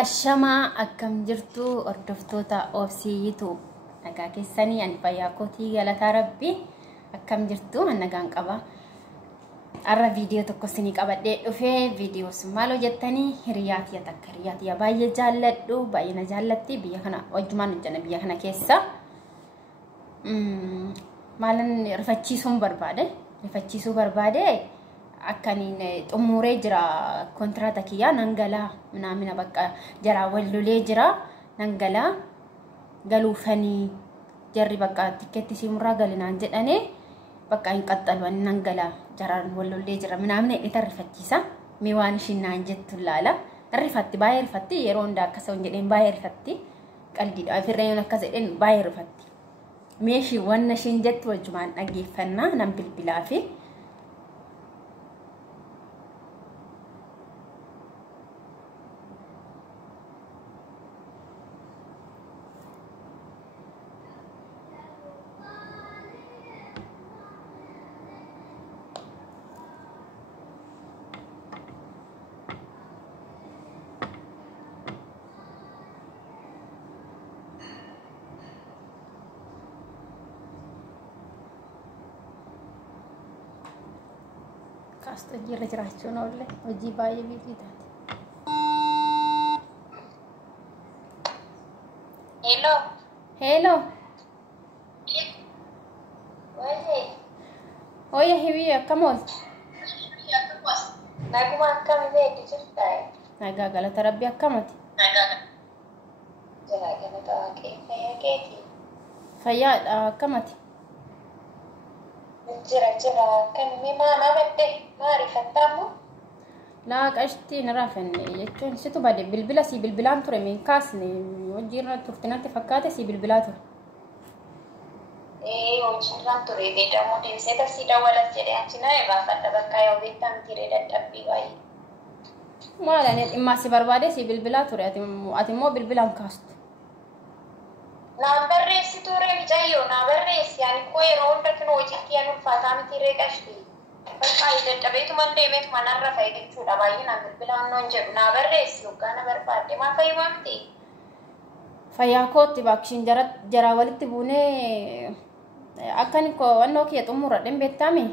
Ashama akkam jirtu hordoftoota OFC YouTube. Nagaa keessanii ani fayyaa kootii galataa Rabbi akkam jirtu nagaan qaba. Arra viidiyoo tokko isinii qabadhee dhufee viidiyoo sun maal hojjettanii hiriyaatiya takka hiriyaatiya baay'ee jaalladhu baay'ee na jaallatti biyya kana wajjumaan hojjenna biyya kana keessa. Maalan rifachiisuun barbaade akkaniin xumuree jira kontraata kiyya nangala naamina bakka jara wallolee jira nangala galuufanii jarri bakka tikeetti simurraa galinaan jedhane bakka hin qaxxalwan nangala jaraan wallolee jira naamina itti rifachiisa mi waan ishiin jettu laala rifatti baay'ee rifatti yeroo hunda akkasuma jedheen baay'ee rifatti qalbiidha firreen akkas jedheen baay'ee rifatti meeshii wanna ishiin jettu wajjumaan dhageeffannaa nan bilbilaa fi Kasto jira jiraachuu oolle hojii baay'ee biifitaati. Hello. Oye hiwi akkam oolti? Naguma akkami beektu jirtaa? Nagaa galata Rabbi akkamati? Jira galata Waaqee fayyaa keeti? Fayyaadha akkamati? Jira akkami maama badde maarifattamu? Laa qashtii naraafenne jechuun situ bade bilbila si bilbilaan ture min kaasne hojiirra turtinatti fakkaate si bilbilaa ture. Hojiirraan ture beekamu deemsee si dawalas jedhee achina irraafadha bakka yoo beektan tiree dadhabbii baay'ee. Maal ani dhimma si barbaade si bilbilaa ture ati immoo bilbilaan kaastu. Naan barreessi ture mijayyoo naa barreessi ani koo yeroo hunda kan hojiitti an ulfaataa miti irree qashtii. Bakka dadhabeetuman deemeetuma narra fa'i jechuudha baay'inaan bilbilaan noon jedhu naa barreessi yookaan na barbaadde maal fayyumamti? Fayyaa kootti baakishiin jara walitti buunee akkan wannoo kiyya xumuradhen beektami?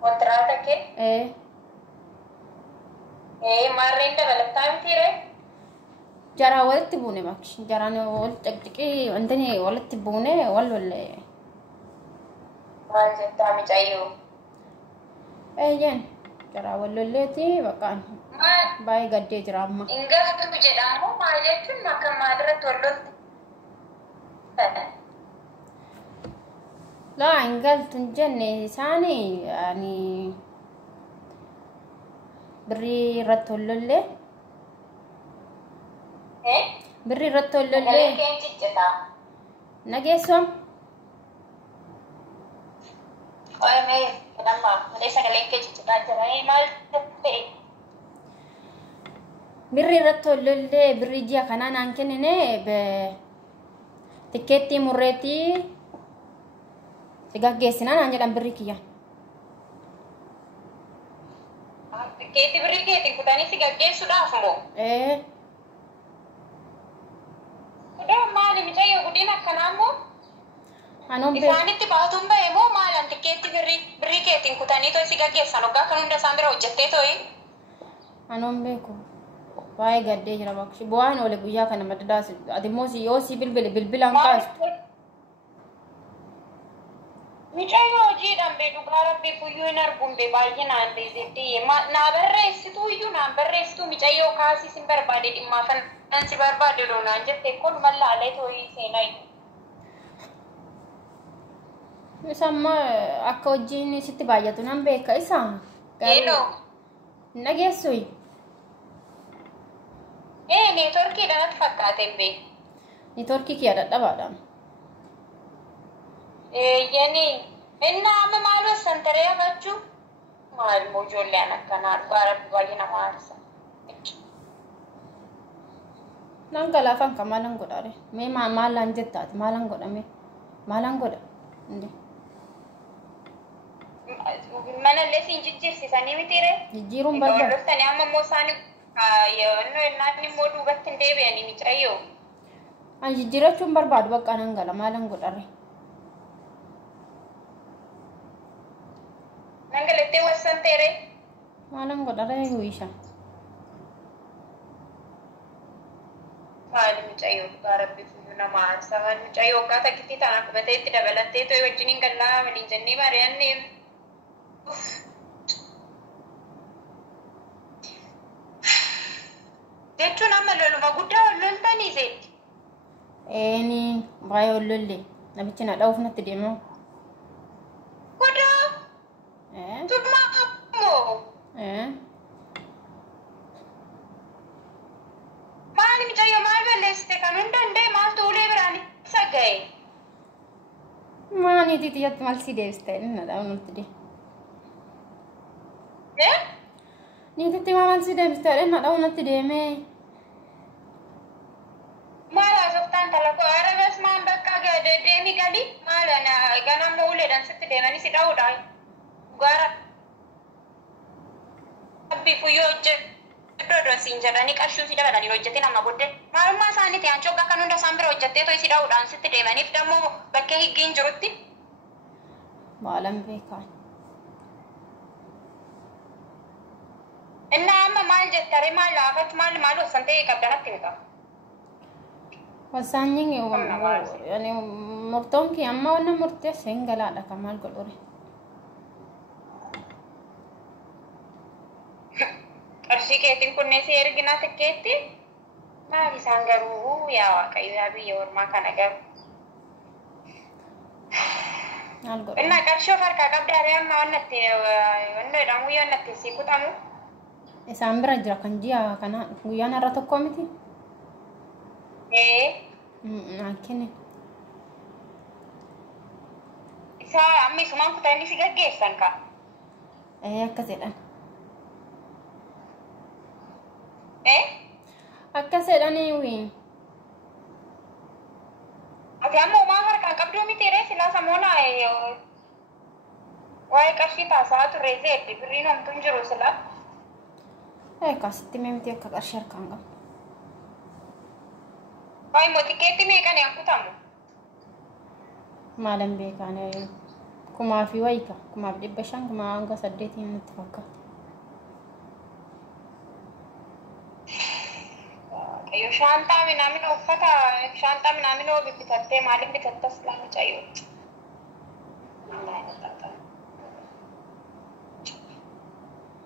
Kontraata kee? Maarreen dabalataa mitiiree? Jara walitti buune baakishiin jaraan wal caqciqii wantani walitti buune wallee. Maal jettaa mijayyoo? Jen jara wallolleeti bakkaan baay'ee gaddee jira amma. Ingaftu jedhamu maal jechuun akka maalirratti wallolti? Laa ingaltu jenne isaanii ani birrii irratti wallollee. Birrii irratti wallollee. Galee keen jijjitaa? Nageessoom? Oomee jedhama malee sagaleen kee jijjitaa jira maal ta'e? Birrii irratti wallollee birrii ji'a kanaa naan kennine tikeettii murreetii si gaggeessinaa naan jedhan birrii kiyya. Tikeettii birrii keetiin kutanii si gaggeessuudhaaf moo? Kudhaa maali mijayyoo guddina akkanaa moo? Isaanitti baatuun ba'e moo maalan tikeettii birrii keetiin kutanii to'i si gaggeessan hoggaa kan hunda isaan bira hojjettee to'i? Anoon beeku. Baay'ee gaddee jira bakki bu'aan oole guyyaa kana maddaas ati immoo yoo si bilbilaan kaastu. Mijayyoo hojiidhaan bee dhugaa rabbii guyyuu hin arguun bee baay'inaan beezettee naa barreessituu iyyuu naan barreessituu mijayyoo kaasii sin barbaade dhimmaafan nan si barbaade loonaan jettee kun mallaalee tooyii seenaa iyyuu. Isa amma akka hojiin sitti baay'atu nan beeka isa. Hello. Nageessuyi. Neetworkiidhaan ati fakkaatee bee. Neetworkii kiyya dadhabaadhaan. Yeni inni amma maaloo santaree abachuu? Maal moo ijoolleen akkanaa dhugaa rabbi baay'ee nama aarsa. Nan galaafan kan maalan godhare? Mee maalaan jettaati maalan godhame? Maalan godha? mana lesin jijjiirsiisanii mitiire. Jijjiiruun barbaada. Ijoollostanii amma immoo isaan naanni immoo duubatti hin deebi'anii micayyoo. An jijjiirachuun barbaadu bakka nan gala maalan godharre. Nan galattee wassan teere. Maalan godharre wiisha. Maali micayyoo dhugaa rabbi fuyyuu nama saman micayyoo akkaataa gitti ta'an akkumatee itti dabalattee too'i wajjiniin gallaa waliin jennee mari'annee. Jechuun amma loluma guddaa wal loltanii seetti. Ni baay'ee wal lolle namichi na dha'uuf natti deema. Guddaa. Tummaa ammoo. Maali micayyoo maal balleessite kan hundandee maaltu ulee biraan isa ga'e? Maaniitii xiyyatti maal si deebiste na dha'uuf natti deema. Niititti maal si deebiste na dha'uuf natti deemee. Maala softaan talakoo arabas maan bakka deemi gali maala ganammoo uleedhaan sitti deemanii si dha'uudha. Gaara. Abbi fuyyoo hojjedhoodhoon siin jedhanii qarshuu si dabalanii hojjetin amma booddee. Maalummaa isaanii ta'an cogga kan hunda isaan bira hojjettee to'i si dha'uudhaan sitti deemaniif dammoo bakkee higgiin jirutti. Maalan beekaa. Innaa amma maal jettare maal laafatti maal osoo ta'e qabdanatti ni qaba. Wasaanyi yani murtoon kee amma wanna murteesse hin galaadha kan maal godhore. Qarshii keetiin kunneessi erginaa tikkeetti maal isaan garuu yaa waaqayyo yaa biyya ormaa kana garuu. Maal godhore. Innaa qarshii of harkaa qabdaaree amma wannatti wannoodhaan guyyaa wannatti si kutamu. Isaan bira jira kan ji'a kana guyyaan irra tokko miti. Akkini. Isa amma isumaan kutanii si gaggeessan ka. Akkasidhaan. Akkasidhaan wiin. Ati amma homaa harkaan qabduu mitiiree silaa samoona waa'ee qarshii taasaa turre zeetti birriin homtuun jiru silaa. Akkasitti miti akka qarshii harkaan qabu. Waa'ee mootikkeetti meeqanii akkutamu? Maalan beekaan kumaa fi wayika 500 kumaa hanga 8 natti fakkaata. Qayyoo shaantaa minaamina uffata shaantaa minaamina oo bitattee maaliin bitattas lama cayyoo.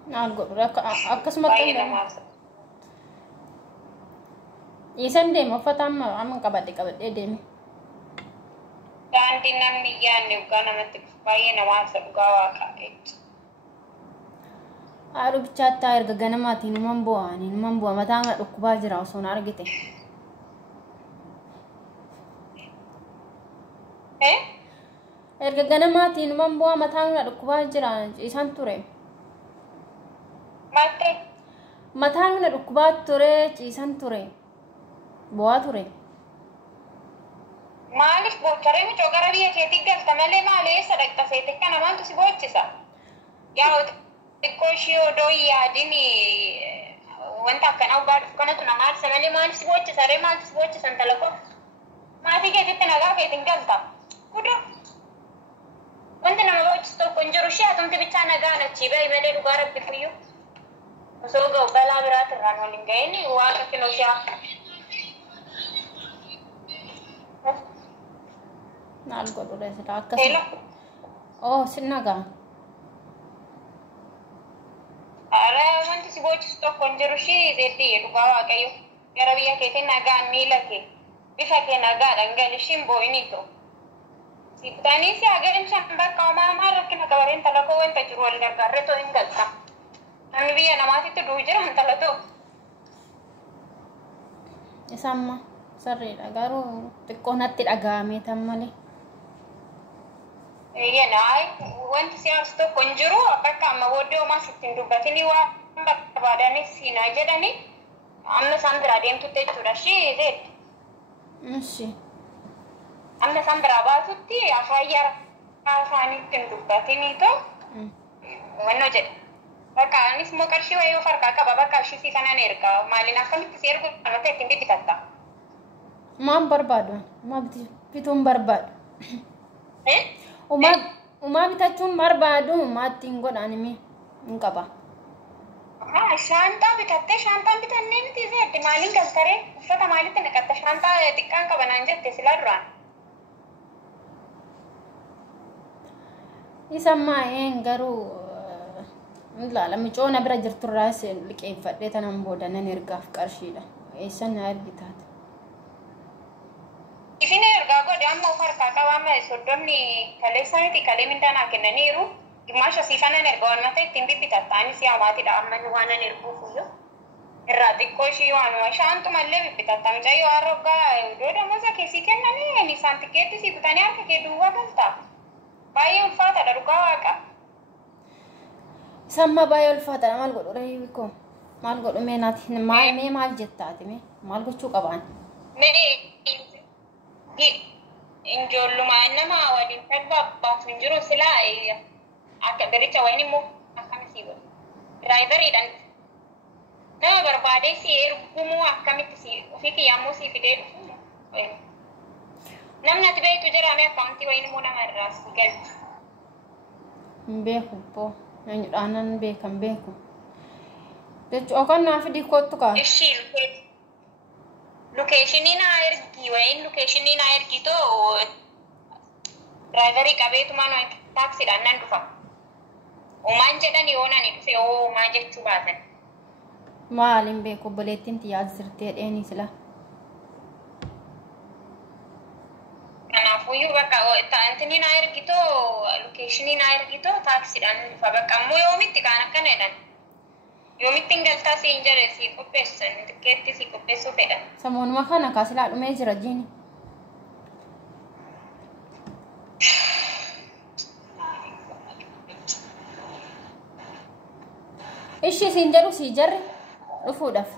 Naal godhu akkasumatti isan deema uffata amma qabadhee deeme. Daandiin namni yaanni dhugaa namatti baay'ee nama haasa dhugaa waaqaa jechuudha. Haadhu bichaattaa erga ganamaatiin numan bu'a mataan dhukkubaa jira osoo na argite. Erga ganamaatiin numan bu'a mataan dhukkubaa jira isaan ture. Maal mataan dhukkubaa ture ciisan ture. Bu'aa ture. Maaliif boocharee michoo gara biyya keetii galta malee maali eessa dhaqxa seete kana maaltu si boochisa? Yaa xiqqoo ishee odoo yaadin wanta akkanaa dhugaadhuuf kanatu nama aarsa malee maaliif si boochisa ree maaltu si boochisa intala koo? Maatii keetitti nagaa keetiin galta. Kudu wanti nama boochisu tokko hin jiru ishee atumti bichaa nagaan achii bahi malee dhugaa rabbi fuyyuu. Osoo ga'u balaa biraatirraan waliin ga'een waaqa kinooshaa. Naal godhu reesudha akkasuma. Sinnagaa. Ara wanti si boochisu tokko hin jiru ishee zeeddii dhugaa waaqayyo gara biyya keetiin nagaan miila kee bifa kee nagaadhaan gali ishiin boo'iniitu. Siibtanii si agarsiisan bakka homaa rakkina qabareen talakoo wanta jiru wal gargaarree too hin galta. Namni biyya namaatitti du'u jira intala ta'u. Isamma sarreedha garuu xiqqoo natti dhaga'amee tan malee. Yeenaay wanti si aarsu tokko hin jiru bakka amma booddee homaa sitti hin dubbatini waan barbaadanis siinaa jedhani amma isaan biraa deemtutti jechuudha ishee zeetti. Amma isaan biraa baatutti afaan yara afaanitti hin dubbatini ta'u Wanno jedhe. Bakka anis immoo qarshii wayii of harkaa qaba bakka ishii si kanaan erga maaliin akkamitti si ergu kanatti ittiin bibitatta. Maan barbaadu? Umaa bituun barbaadu. Umaa bitachuun barbaadu maattiin godhanimi hin qaba. Shaantaa bitattee shaantaan bitannee miti jedhe maaliin galtaree uffata maalitti naqatta shaantaa xiqqaan qaba naan jette sila duraan. Isa maa'een garuu ilaala micoona bira jirturraas liqeeffadhee tanan boodanan ergaaf qarshiidha. Eessan na argitaate. Ifin ergaa godhe amma of harkaa qabaama soddomni kaleessaniti kalee mindaanaa kennaniiru. Gimaasha siifanan erga waanuma ta'e ittiin bibbitatta anis yaa maatiidha amma waanan erguufuyyuu. Irraa xiqqoo ishii waanuma shaantumallee bibbitatta mucayyoo harroggaa iddoo damosa keessii kennanii isaan tikeetti sii kutanii harka kee duwwaa galtaa. Baay'ee ulfaataadha dhugaa waaqa. Samma baay'ee ulfaataadha maal godhu reebikkoo maal godhu mee naati maal jettaati mee maal gochuu qabaan? Injoollumaa nama waliin talba abbaatu hin jiru silaa akka biricha wayini immoo akkamii godhu. Diraayivariidhaan nama barbaadee si ergumuu akkamitti si ofii kiyyaammoo si fidee dhufu. Namni ati beektu jiraame akkamittii wayini immoo nama irraa si galchu. Hin beeku boo eenyudhaanan beekan beeku. Jechuun kan naa fidii kottu kaa. Ishii lokeeshinii naa ergi wayin lokeeshinii naa ergi too diraayivarii qabeetumaan wayin taaksiidhaan nan dhufa. Omaan jedhanii oonanii dhufe oomaa jechuu baatan. Maaliin beeku obboleettiin xiyyaata sirtee dheenii sila. Kanaafuu bakka ta'antinii naa ergitoo lokeeshinii naa ergitoo taaksiidhaan dhufa bakka ammoo yoomitti kaan akkana jedhan. Yoomitti hin galtaa si hin jedhe si qopheessan tikeetti si qopheessuu fedhan. Samoonuma kana kaasilaa dhumee jira jiini. Ishii siin jedhu sii jarre dhufuudhaaf.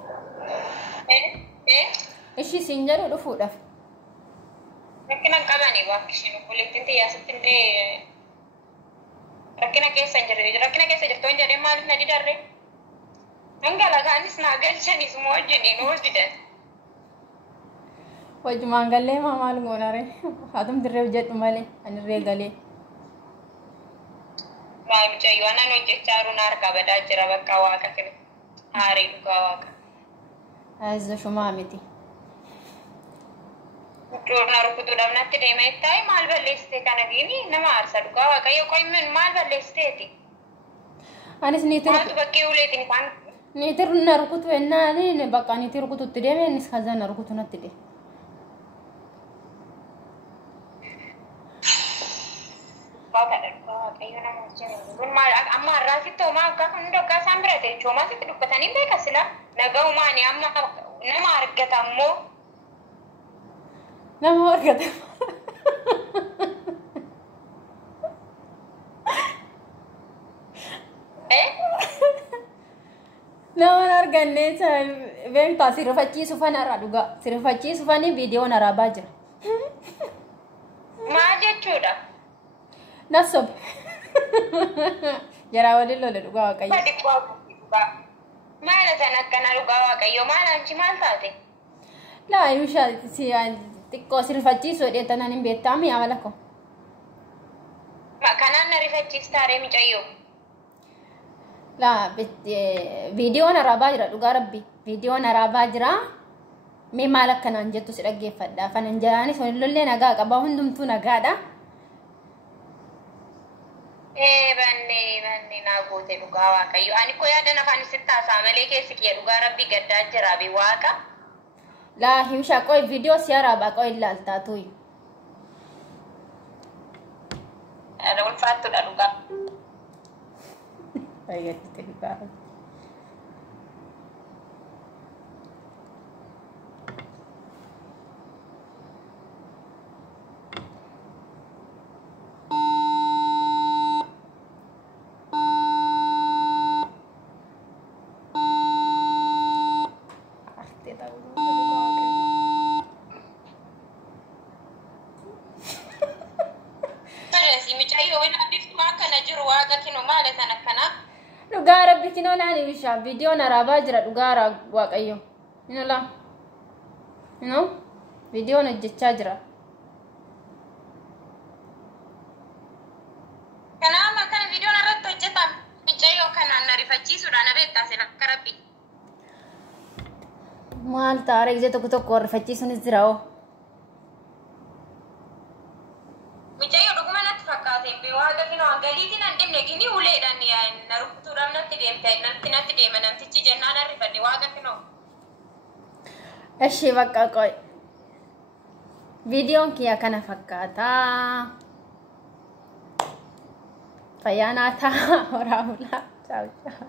Ishii siin jedhu dhufuudhaaf. Rakkina qabanii waakishin obboleettiin xiyyaasitti illee rakkina keessa hin jirre rakkina keessa jirtu hin jedhee maaliif na didarre? Dhangala'aanis naa galchanis moo wajjiniin hojjetan. Wajjumaan gallee maal goonare haatum dirree hojjedhu malee ani irree galee. Mucayyoo anaan hojjechaa jiru na harkaa badaa jira bakka waaqa kenne haarii dhugaa waaqa. Aizza shumaa miti. Iddoo rukutuudhaaf natti deema ittaa'e maal balleessitee kana gini nama aarsa dhugaa waaqayyo qoymen maal balleessiteeti. Anis maaltu bakkee uleetiin isaan. Niitir na rukutu ennaani bakka niitir rukututti deeme innis kazaa na rukutu natti deeme. Amma har'aasitti homaa akka hunda akka isaan bira ta'e choomaasitti dubbatanii beeka sila nagaa umaani amma nama argata ammoo. Nama argata. Nama arganne beektaa sirrifachiisu fanarra dhugaa sirrifachiisu fanii viidiyoon araabaa jira. Maal jechuudha? Nasob. Jaraa waliin lola dhugaa waaqayyo. Maal tan akkana dhugaa waaqayyo maal anchi maal taate? Laa yushaa xiqqoo sirrifachiisu dheetanan hin beektaami amala koo. Kanaan na rifachiistaaree mucayyoo. Laa viidiyoon araabaa jira dhugaa rabbi viidiyoon araabaa jira. Mee maal akkanaan jettu si dhaggeeffadhaa fanan jiraanis lollee nagaa qaba hundumtuu nagaadha. Banne naa goote dhugaa waaqayyo. Ani koo yaadan afaan sitti haasaa malee keessi kiyya dhugaa rabbi gaddaa jira bi waaqa. Laa himshaa qoy viidiyoo si araabaa qoy ilaaltaa tuyi. Ana ulfaattudha dhugaa. Fayyadite dhugaa. tolchino laani bisha video na raba jira dugara waaqayyo inola no video na jecha jira kana makana video na ratto hojjetam mucayyoo kana na rifachiisuudhaan abeettaa seen akka rabbi maal taara ije tokko rifachiisuunis jiraoo mucayyoo dhuguma natti fakkaate be waaqa kinoo galiitiin an dhimne gini uleedhaan na rukutuudhaan natti deemte natti deema namtichi jennaan arrifadhe waaqa kinoo eshi bakka qoy videoon kiyya kana fakkaataa fayyaanaa taa waraabulaa ciao ciao